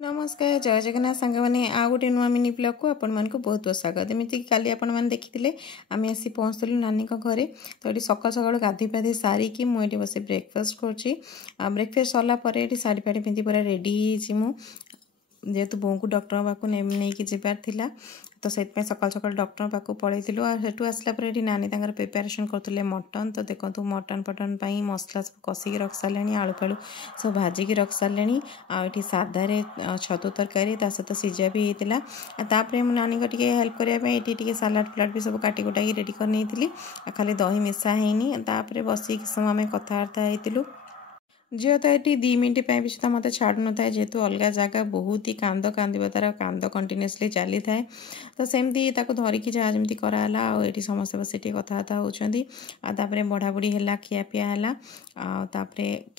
नमस्कार जय जगन्नाथ सांग मैंने आ गोटे नुआ मिनी ब्लॉग को आपण मान को बहुत बहुत स्वागत एमती काली आपण मैंने देखी आम आसी पहुँचलु नानी घरे तो ये सका सका गाधी पाधी सारिकी मुझे बस ब्रेकफास्ट कर ब्रेकफास्ट सरला ये शाढ़ी फाड़ी पिंधि पूरा रेडी जेहेतु बों को डॉक्टर पाक नहीं जबार थिला तो से सकाल सकाल डॉक्टर पाक पलैलु आठू आसला ये नानी प्रिपेरेसन करते मटन तो देखो मटन पटन मसला सब कषिकी रख सारे आलू फालू सब भाजिकी रख सारे आठी साधारे छतु तरकारी सहित सीझा भी होता नानी टे हेल्प करने सालाड फ्लाड भी सब काटी कुटाई रेडी कर नहीं खाली दही मिसा है बस समय आम कथबार्ता होइतिलु झील तो ये 2 मिनट भी सुधा मत छाड़ू न था जेहेतु अलग जगह बहुत ही कांद कांदा तार कांद कंटिन्यूअसली चली थाए तो सेमती धरिकी जहाँ जमी कराला ये समस्त बस कथबार्ता होती बढ़ा बुढ़ी है खियापिया है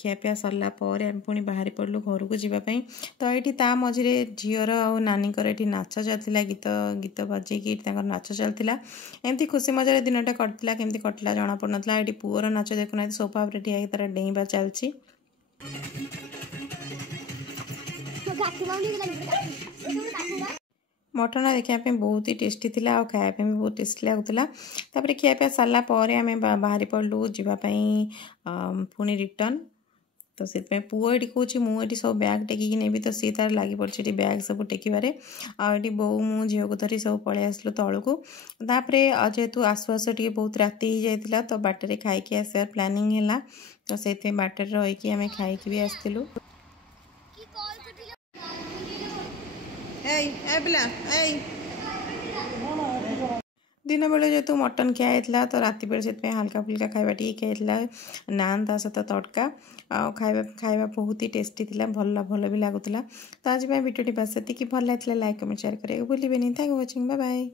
खियापिया सरला पुणी बाहरी पड़ू घर को जीवाई तो ये मझे झीर आ नानी ये नाच चलता गीत गीत बजेकी नाच चलता एमती खुशी मजार दिनटा कटला केमती कटला जना पड़ना ये पुअर नाच देखुना सोफा पर ठिया तार डेइबा चलती मटन देखापी बहुत ही टेस्टी थी आ खायापी भी बहुत टेस्टी लगुला खियापिया सारा आम बाहरी पड़ू जीवाई पुणी रिटर्न तो से पुओ ये कौन मुझे सब बैग टेकिकी नेबी तो सी तार लगी पड़ी बैग सब टेकबारे आठी बो मु झील को धरी सब पलि आसलु तलू को जेहेतु आसु आसु टे बहुत राति हो जाता तो बाटर खाई आसार प्लानिंग है तो से बाटर रहीकि आम खाई भी आसलु दिन बेले जेहेतु मटन खिया तो राति बेले से हल्का फुल्का खावा खिया नान ता सहित तड़का खाଇବା बहुत ही टेस्टी थी भल भल भी लगुला तो आज भिडियो बस ये भल लगा लाइक कमेंट शेयर करेंगे भूलिए। Thank you watching bye bye.